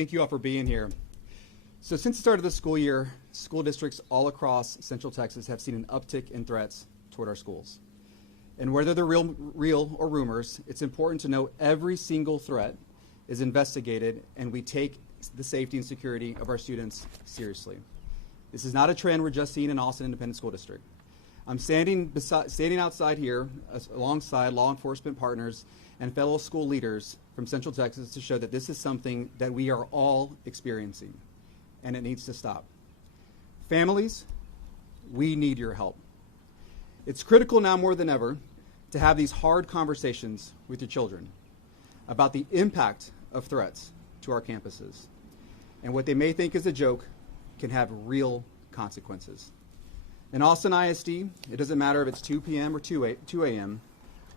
thank you all for being here. So since the start of the school year, school districts all across Central Texas have seen an uptick in threats toward our schools. And whether they're real or rumors, it's important to note every single threat is investigated and we take the safety and security of our students seriously. This is not a trend we're just seeing in Austin Independent School District. I'm standing outside here alongside law enforcement partners and fellow school leaders from Central Texas to show that this is something that we are all experiencing, and it needs to stop. Families, we need your help. It's critical now more than ever to have these hard conversations with your children about the impact of threats to our campuses. And what they may think is a joke can have real consequences. In Austin ISD, it doesn't matter if it's 2 p.m. or 2 a.m.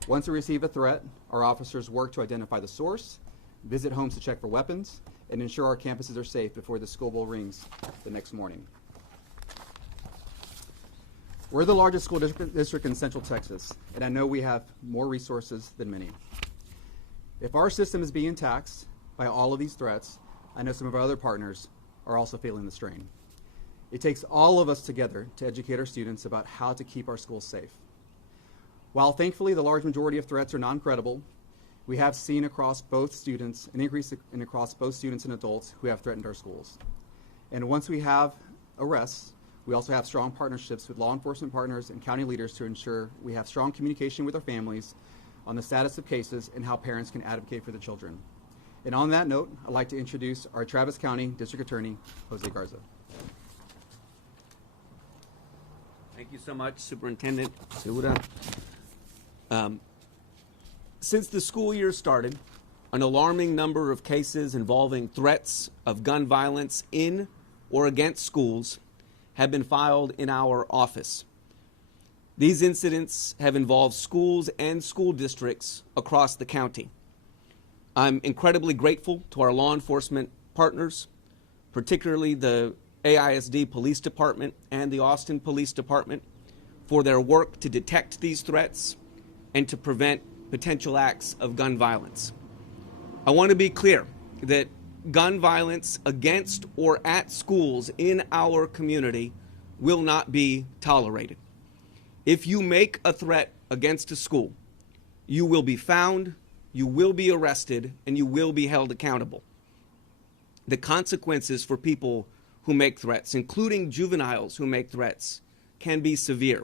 Once we receive a threat, our officers work to identify the source, visit homes to check for weapons, and ensure our campuses are safe before the school bell rings the next morning. We're the largest school district in Central Texas, and I know we have more resources than many. If our system is being taxed by all of these threats, I know some of our other partners are also feeling the strain. It takes all of us together to educate our students about how to keep our schools safe. While thankfully the large majority of threats are non-credible, we have seen across both students an increase across both students and adults who have threatened our schools. And once we have arrests, we also have strong partnerships with law enforcement partners and county leaders to ensure we have strong communication with our families on the status of cases and how parents can advocate for the children. And on that note, I'd like to introduce our Travis County District Attorney, Jose Garza. Thank you so much, Superintendent Segura. Since the school year started, an alarming number of cases involving threats of gun violence in or against schools have been filed in our office. These incidents have involved schools and school districts across the county. I'm incredibly grateful to our law enforcement partners, particularly the AISD Police Department and the Austin Police Department, for their work to detect these threats and to prevent potential acts of gun violence. I want to be clear that gun violence against or at schools in our community will not be tolerated. If you make a threat against a school, you will be found, you will be arrested, and you will be held accountable. The consequences for people who make threats, including juveniles who make threats, can be severe.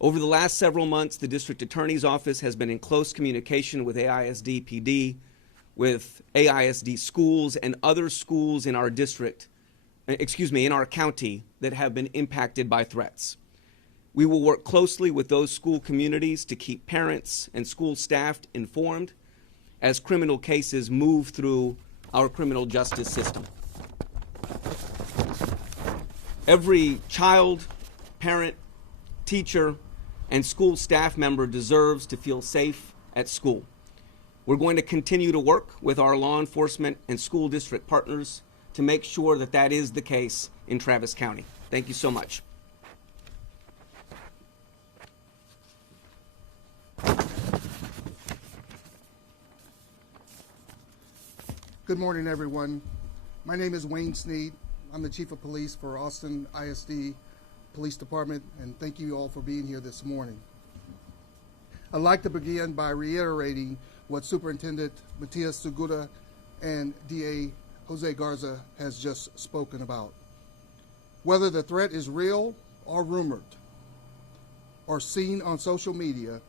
Over the last several months, the District Attorney's Office has been in close communication with AISD PD, with AISD schools and other schools in our in our county that have been impacted by threats. We will work closely with those school communities to keep parents and school staff informed as criminal cases move through our criminal justice system. Every child, parent, teacher, and school staff member deserves to feel safe at school. We're going to continue to work with our law enforcement and school district partners to make sure that that is the case in Travis County. Thank you so much. Good morning, everyone. My name is Wayne Sneed. I'm the Chief of Police for Austin ISD Police Department, and thank you all for being here this morning. I'd like to begin by reiterating what Superintendent Matias Segura and DA Jose Garza has just spoken about. Whether the threat is real or rumored or seen on social media,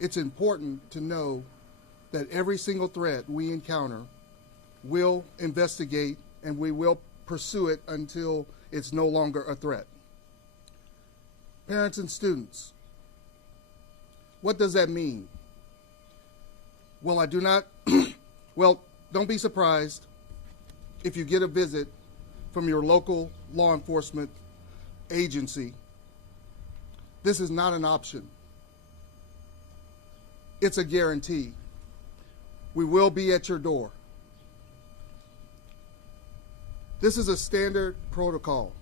it's important to know that every single threat we encounter will investigate and we will pursue it until it's no longer a threat. Parents and students, what does that mean? Well, don't be surprised if you get a visit from your local law enforcement agency. This is not an option. It's a guarantee. We will be at your door. This is a standard protocol.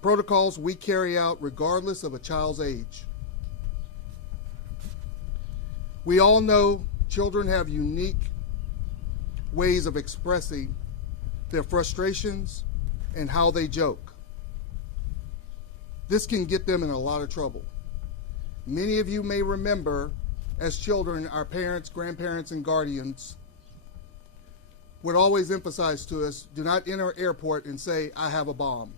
Protocols we carry out regardless of a child's age. We all know children have unique ways of expressing their frustrations and how they joke. This can get them in a lot of trouble. Many of you may remember as children, our parents, grandparents, and guardians would always emphasize to us, do not enter an airport and say, I have a bomb.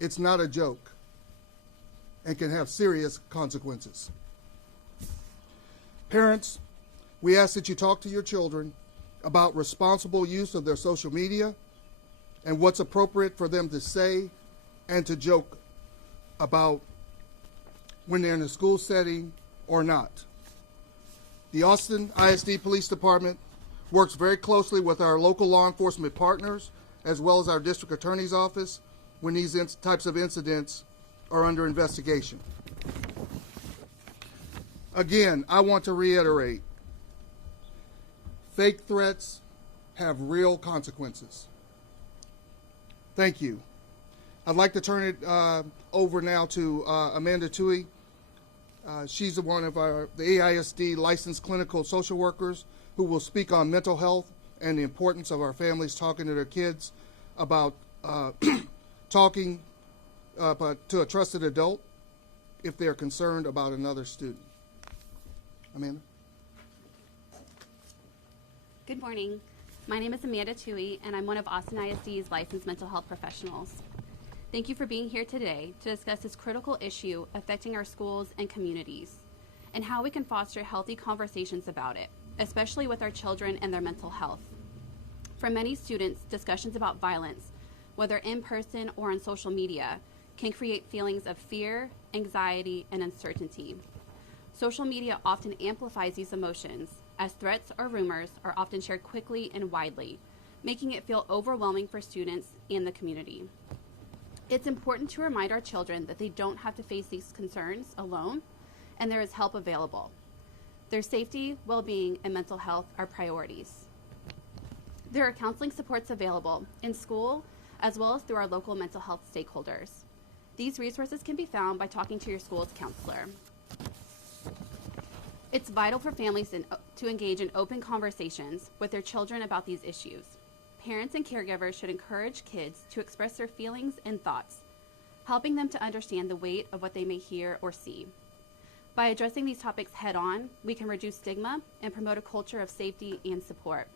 It's not a joke and can have serious consequences. Parents, we ask that you talk to your children about responsible use of their social media and what's appropriate for them to say and to joke about when they're in a school setting or not. The Austin ISD Police Department works very closely with our local law enforcement partners as well as our district attorney's office when these types of incidents are under investigation. Again, I want to reiterate, fake threats have real consequences. Thank you. I'd like to turn it over now to Amanda Tui. She's one of the AISD licensed clinical social workers who will speak on mental health and the importance of our families talking to their kids about talking to a trusted adult if they're concerned about another student. Amanda? Good morning. My name is Amanda Tui, and I'm one of Austin ISD's licensed mental health professionals. Thank you for being here today to discuss this critical issue affecting our schools and communities, and how we can foster healthy conversations about it, especially with our children and their mental health. For many students, discussions about violence, whether in person or on social media, can create feelings of fear, anxiety, and uncertainty. Social media often amplifies these emotions, as threats or rumors are often shared quickly and widely, making it feel overwhelming for students and the community. It's important to remind our children that they don't have to face these concerns alone, and there is help available. Their safety, well-being, and mental health are priorities. There are counseling supports available in school as well as through our local mental health stakeholders. These resources can be found by talking to your school's counselor. It's vital for families to engage in open conversations with their children about these issues. Parents and caregivers should encourage kids to express their feelings and thoughts, helping them to understand the weight of what they may hear or see. By addressing these topics head-on, we can reduce stigma and promote a culture of safety and support.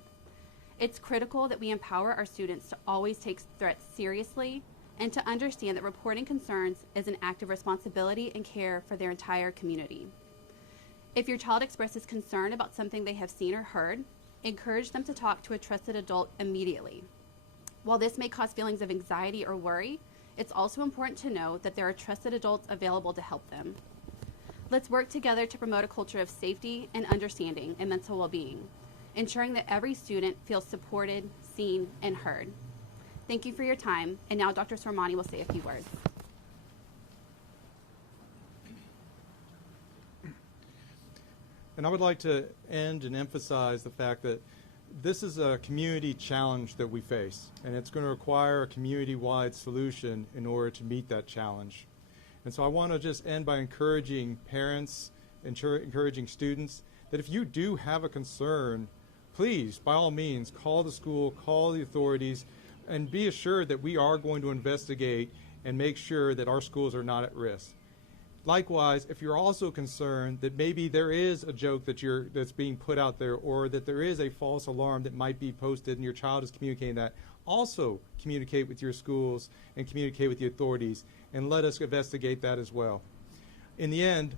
It's critical that we empower our students to always take threats seriously and to understand that reporting concerns is an act of responsibility and care for their entire community. If your child expresses concern about something they have seen or heard, encourage them to talk to a trusted adult immediately. While this may cause feelings of anxiety or worry, it's also important to know that there are trusted adults available to help them. Let's work together to promote a culture of safety and understanding and mental well-being, ensuring that every student feels supported, seen, and heard. Thank you for your time, and now Dr. Sormani will say a few words. And I would like to end and emphasize the fact that this is a community challenge that we face, and it's going to require a community-wide solution in order to meet that challenge. And so I want to just end by encouraging parents, encouraging students, that if you do have a concern, please, by all means, call the school, call the authorities, and be assured that we are going to investigate and make sure that our schools are not at risk. Likewise, if you're also concerned that maybe there is a joke that's being put out there, or that there is a false alarm that might be posted and your child is communicating that, also communicate with your schools and communicate with the authorities, and let us investigate that as well. In the end,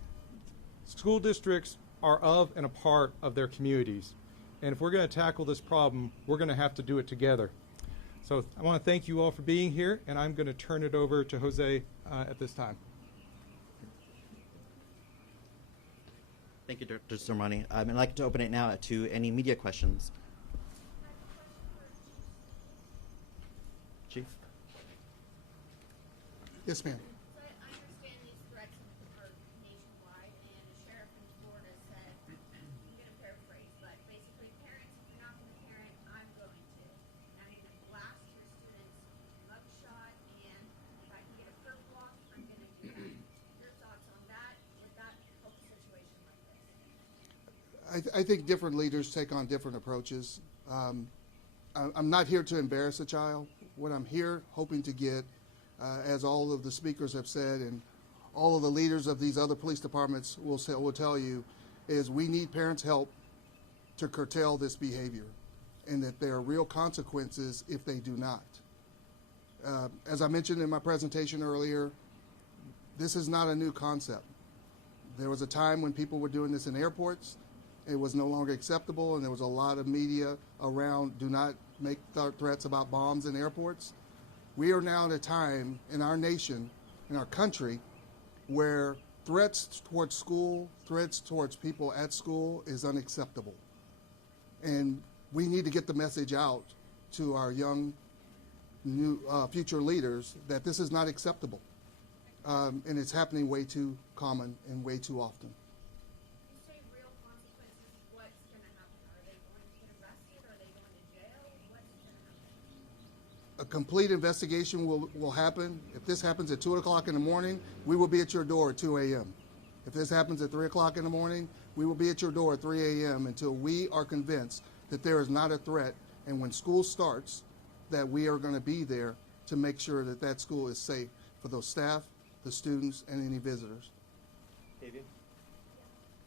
school districts are of and a part of their communities. And if we're going to tackle this problem, we're going to have to do it together. So I want to thank you all for being here, and I'm going to turn it over to Jose at this time. Thank you, Dr. Sormani. I'd like to open it now to any media questions. Chief? Yes, ma'am. So I understand these threats are nationwide, and the sheriff in Florida said, I'm going to paraphrase, but basically, parents, if you're not going to parent, I'm going to. And I'm going to blast your students' mugshot, and if I can get a perp block, I'm going to do that. Your thoughts on that? Would that help a situation like this? I I think different leaders take on different approaches. I'm not here to embarrass a child. What I'm here hoping to get, as all of the speakers have said, and all of the leaders of these other police departments will tell you, is we need parents' help to curtail this behavior, and that there are real consequences if they do not. As I mentioned in my presentation earlier, this is not a new concept. There was a time when people were doing this in airports. It was no longer acceptable, and there was a lot of media around, do not make threats about bombs in airports. We are now at a time in our nation, in our country, where threats towards school, threats towards people at school is unacceptable. And we need to get the message out to our young future leaders that this is not acceptable. And it's happening way too common and way too often. You say real consequences. What's going to happen? Are they going to get arrested? Are they going to jail? What's going to happen? A complete investigation will happen. If this happens at 2 o'clock in the morning, we will be at your door at 2 a.m. If this happens at 3 o'clock in the morning, we will be at your door at 3 a.m. until we are convinced that there is not a threat. And when school starts, that we are going to be there to make sure that that school is safe for those staff, the students, and any visitors. David?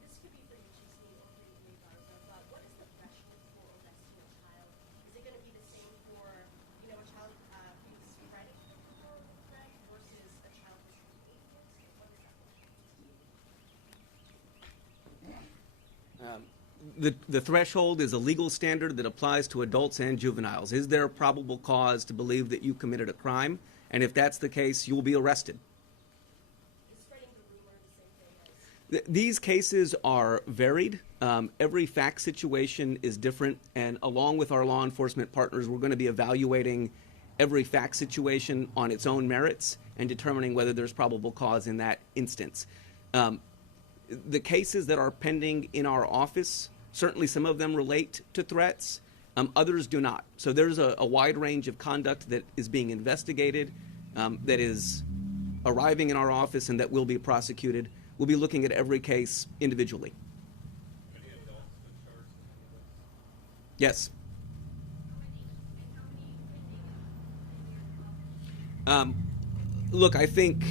This could be for you, Chief Sneed, or for you, Garza, but what is the threshold for arresting a child? Is it going to be the same for, a child being spreading the horrible threat versus a child who's creating it? What does that look like? The threshold is a legal standard that applies to adults and juveniles. Is there a probable cause to believe that you committed a crime? And if that's the case, you will be arrested. Is spreading the rumor the same thing as? These cases are varied. Every fact situation is different, and along with our law enforcement partners, we're going to be evaluating every fact situation on its own merits and determining whether there's probable cause in that instance. The cases that are pending in our office, certainly some of them relate to threats, others do not. So there's a wide range of conduct that is being investigated, that is arriving in our office, and that will be prosecuted. We'll be looking at every case individually. Any adults been charged in any of this? Yes. Look, I think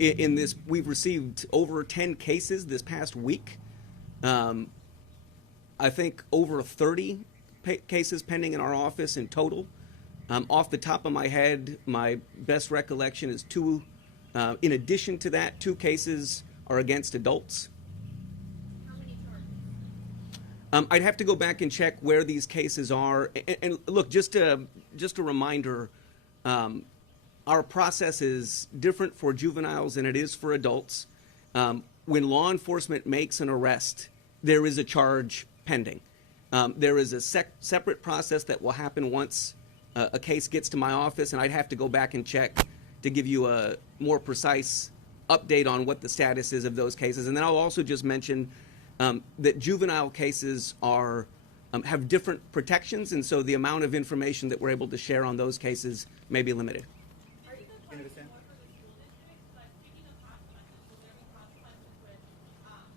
in this, we've received over 10 cases this past week. I think over 30 cases pending in our office in total. Off the top of my head, my best recollection is two. In addition to that, 2 cases are against adults. How many charges? I'd have to go back and check where these cases are. And look, just a reminder, our process is different for juveniles than it is for adults. When law enforcement makes an arrest, there is a charge pending. There is a separate process that will happen once a case gets to my office, and I'd have to go back and check to give you a more precise update on what the status is of those cases. And then I'll also just mention that juvenile cases have different protections, and so the amount of information that we're able to share on those cases may be limited. Are you going to more for the school districts? But speaking of consequences, will there be consequences with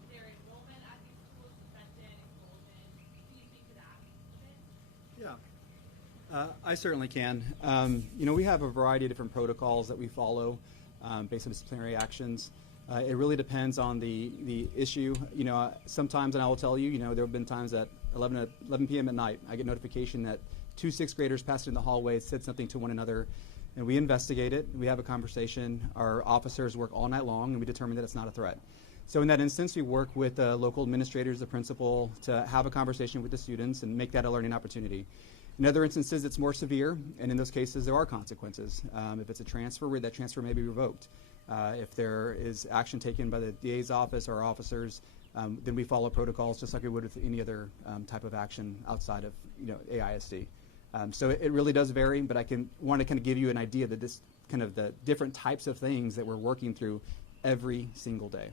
their enrollment at these schools, suspension, expulsion? Can you speak to that a bit? Yeah, I certainly can. We have a variety of different protocols that we follow based on disciplinary actions. It really depends on the issue. Sometimes, and I will tell you, there have been times at 11 p.m. at night, I get notification that 2 6th graders passed in the hallway, said something to one another, and we investigate it. We have a conversation. Our officers work all night long, and we determine that it's not a threat. So in that instance, we work with the local administrators, the principal, to have a conversation with the students and make that a learning opportunity. In other instances, it's more severe, and in those cases, there are consequences. If it's a transfer, that transfer may be revoked. If there is action taken by the DA's office or our officers, then we follow protocols just like we would with any other type of action outside of AISD. So it really does vary, but I want to kind of give you an idea that this kind of the different types of things that we're working through every single day.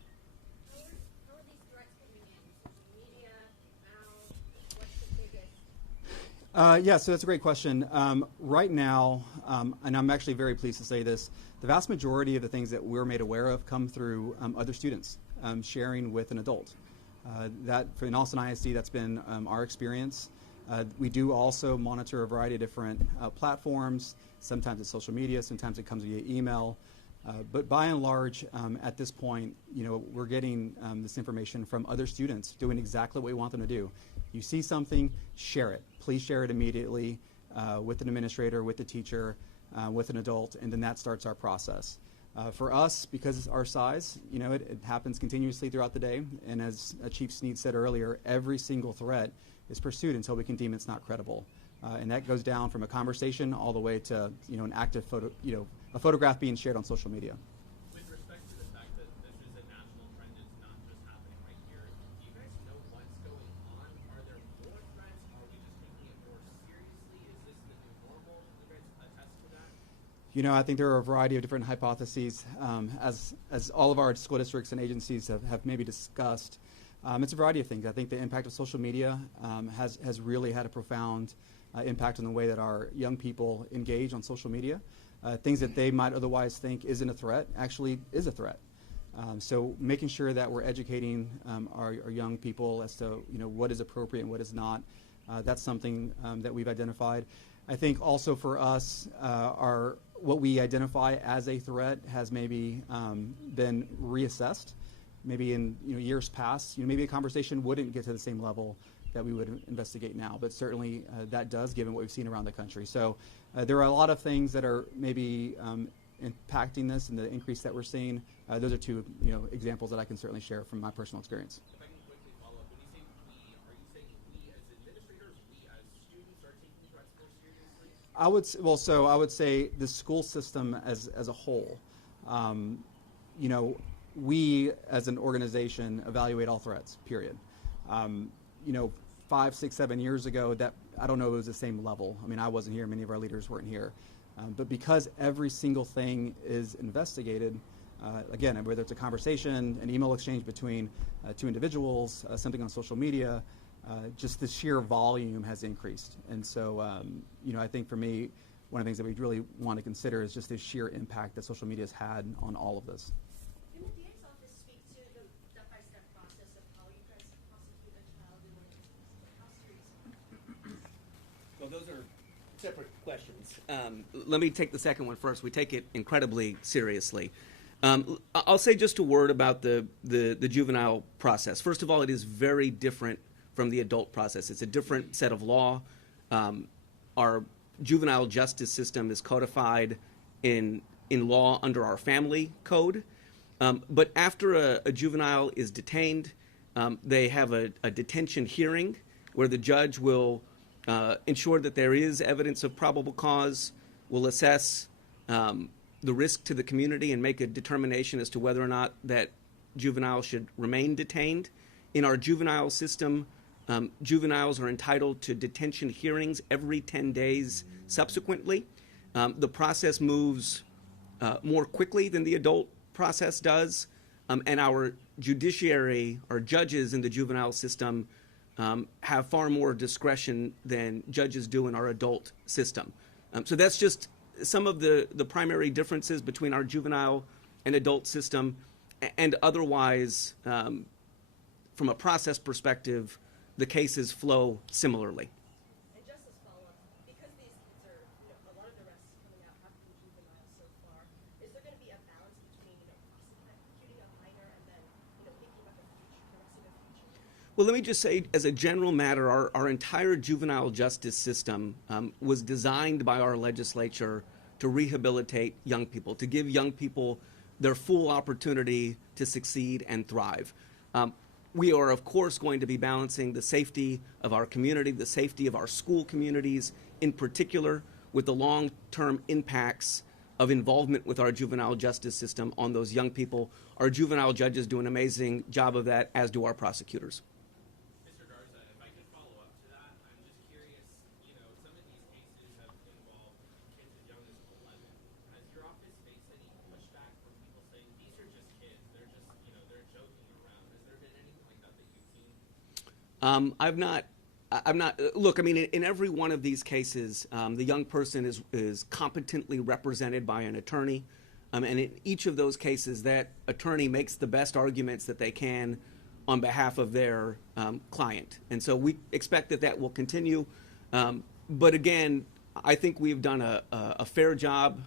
How are these threats coming in? Social media, email, what's the biggest? Yeah, so that's a great question. Right now, and I'm actually very pleased to say this, the vast majority of the things that we're made aware of come through other students sharing with an adult. That for in Austin ISD, that's been our experience. We do also monitor a variety of different platforms. Sometimes it's social media, sometimes it comes via email. But by and large, at this point, we're getting this information from other students doing exactly what we want them to do. You see something, share it. Please share it immediately with an administrator, with the teacher, with an adult, and then that starts our process. For us, because it's our size, it happens continuously throughout the day. And as Chief Sneed said earlier, every single threat is pursued until we can deem it's not credible. And that goes down from a conversation all the way to an active photo, a photograph being shared on social media. With respect to the fact that this is a national trend, it's not just happening right here. Do you guys know what's going on? Are there more threats? Are we just taking it more seriously? Is this the new normal? Do you guys attest to that? I think there are a variety of different hypotheses. As all of our school districts and agencies have maybe discussed, it's a variety of things. I think the impact of social media has really had a profound impact on the way that our young people engage on social media. Things that they might otherwise think isn't a threat actually is a threat. So making sure that we're educating our young people as to what is appropriate and what is not, that's something that we've identified. I think also for us, what we identify as a threat has maybe been reassessed. Maybe in years past, maybe a conversation wouldn't get to the same level that we would investigate now, but certainly that does, given what we've seen around the country. So there are a lot of things that are maybe impacting this and the increase that we're seeing. Those are two examples that I can certainly share from my personal experience. If I can quickly follow up, when you say we, are you saying we as administrators, we as students are taking threats more seriously? I would say the school system as a whole. We as an organization evaluate all threats, period. 5, 6, 7 years ago, that I don't know if it was the same level. I mean, I wasn't here, many of our leaders weren't here. But because every single thing is investigated, again, whether it's a conversation, an email exchange between two individuals, something on social media, just the sheer volume has increased. And so, I think for me, one of the things that we really want to consider is just the sheer impact that social media has had on all of this. Can the DA's office speak to the step-by-step process of how you guys prosecute a child and when it's how serious? Well, those are separate questions. Let me take the second one first. We take it incredibly seriously. I'll say just a word about the juvenile process. First of all, it is very different from the adult process. It's a different set of law. Our juvenile justice system is codified in law under our family code. But after a juvenile is detained, they have a detention hearing where the judge will ensure that there is evidence of probable cause, will assess the risk to the community and make a determination as to whether or not that juvenile should remain detained. In our juvenile system, juveniles are entitled to detention hearings every 10 days subsequently. The process moves more quickly than the adult process does, and our judiciary, our judges in the juvenile system, have far more discretion than judges do in our adult system. So that's just some of the primary differences between our juvenile and adult system, and otherwise, from a process perspective, the cases flow similarly. And just as follow-up, because these kids are, a lot of the arrests coming out have been juveniles so far, is there going to be a balance between, prosecuting a minor and then, thinking about the rest of the future? Well, let me just say, as a general matter, our entire juvenile justice system was designed by our legislature to rehabilitate young people, to give young people their full opportunity to succeed and thrive. We are, of course, going to be balancing the safety of our community, the safety of our school communities in particular, with the long-term impacts of involvement with our juvenile justice system on those young people. Our juvenile judges do an amazing job of that, as do our prosecutors. Mr. Garza, if I could follow up to that, I'm just curious, some of these cases have involved kids as young as 11. Has your office faced any pushback from people saying, these are just kids, they're just, they're joking around? Has there been anything like that that you've seen? Look, I mean, in every one of these cases, the young person is competently represented by an attorney. And in each of those cases, that attorney makes the best arguments that they can on behalf of their client. And so we expect that that will continue. But again, I think we've done a fair job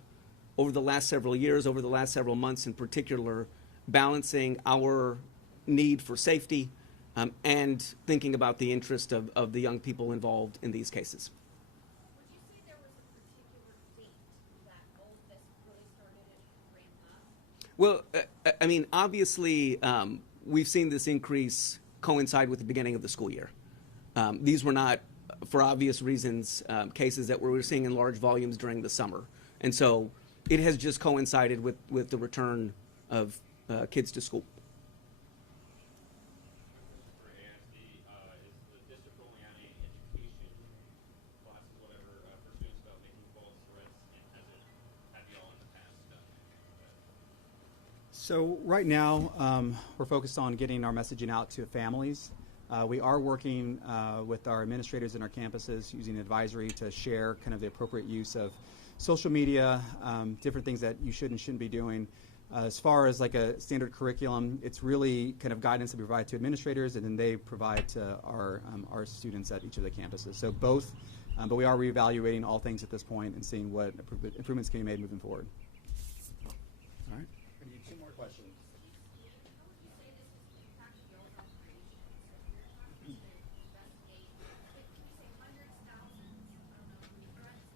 over the last several years, over the last several months in particular, balancing our need for safety and thinking about the interest of the young people involved in these cases. Would you say there was a particular date that all of this really started to ramp up? Well, I mean, obviously, we've seen this increase coincide with the beginning of the school year. These were not, for obvious reasons, cases that we were seeing in large volumes during the summer. And so it has just coincided with the return of kids to school. For ISD, is the district rolling out any education classes, whatever, for students about making false threats, and have you all in the past done that? So right now, we're focused on getting our messaging out to families. We are working with our administrators in our campuses using advisory to share kind of the appropriate use of social media, different things that you should and shouldn't be doing. As far as like a standard curriculum, it's really kind of guidance that we provide to administrators, and then they provide to our students at each of the campuses. So both, but we are reevaluating all things at this point and seeing what improvements can be made moving forward. All right. We need 2 more questions. How would you say this has impacted your operations? If you're talking to investigate, can you say hundreds, thousands, I don't know, how many threats?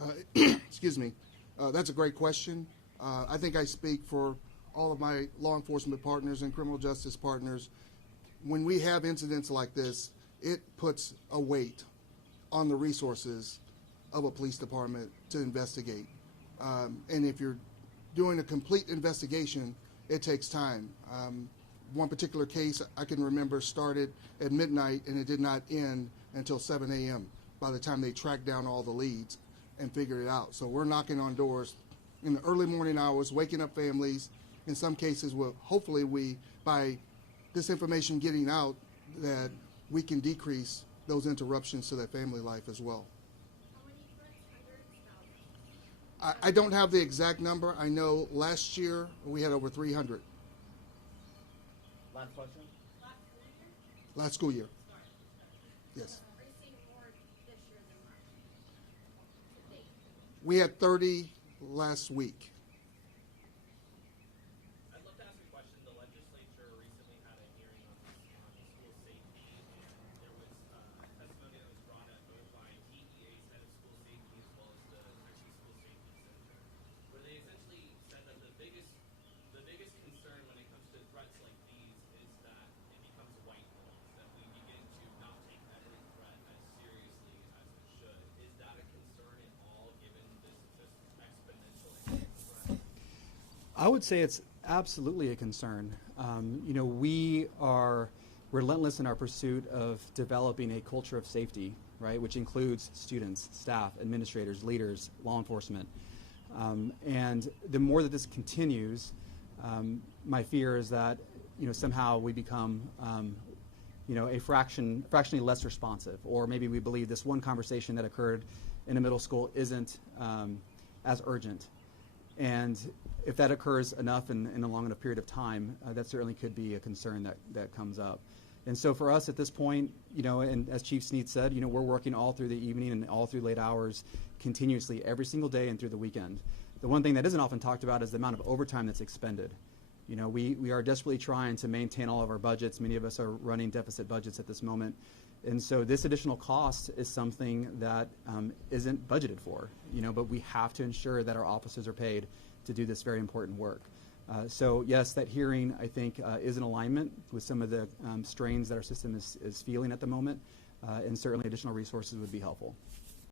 How is it? Excuse me. That's a great question. I think I speak for all of my law enforcement partners and criminal justice partners. When we have incidents like this, it puts a weight on the resources of a police department to investigate. And if you're doing a complete investigation, it takes time. One particular case I can remember started at midnight and it did not end until 7 a.m. by the time they tracked down all the leads and figured it out. So we're knocking on doors in the early morning hours, waking up families. In some cases, hopefully by this information getting out, that we can decrease those interruptions to their family life as well. How many threats? Hundreds, thousands? I don't have the exact number. I know last year we had over 300. Last question. Last school year. Yes. Are you seeing more this year than last year to date? We had 30 last week. I'd love to ask a question. The legislature recently had a hearing on school safety, and there was testimony that was brought up both by TEA's head of school safety as well as the Texas School Safety Center, where they essentially said that the biggest concern when it comes to threats like these is that it becomes white noise, that we begin to not take every threat as seriously as it should. Is that a concern at all, given this just exponential increase in threats? I would say it's absolutely a concern. We are relentless in our pursuit of developing a culture of safety, right, which includes students, staff, administrators, leaders, law enforcement. And the more that this continues, my fear is that somehow we become fractionally less responsive, or maybe we believe this one conversation that occurred in a middle school isn't as urgent. And if that occurs enough in a long enough period of time, that certainly could be a concern that comes up. And so for us at this point, and as Chief Sneed said, we're working all through the evening and all through late hours continuously every single day and through the weekend. The one thing that isn't often talked about is the amount of overtime that's expended. We are desperately trying to maintain all of our budgets. Many of us are running deficit budgets at this moment. And so this additional cost is something that isn't budgeted for, but we have to ensure that our officers are paid to do this very important work. So yes, that hearing, I think, is in alignment with some of the strains that our system is feeling at the moment, and certainly additional resources would be helpful.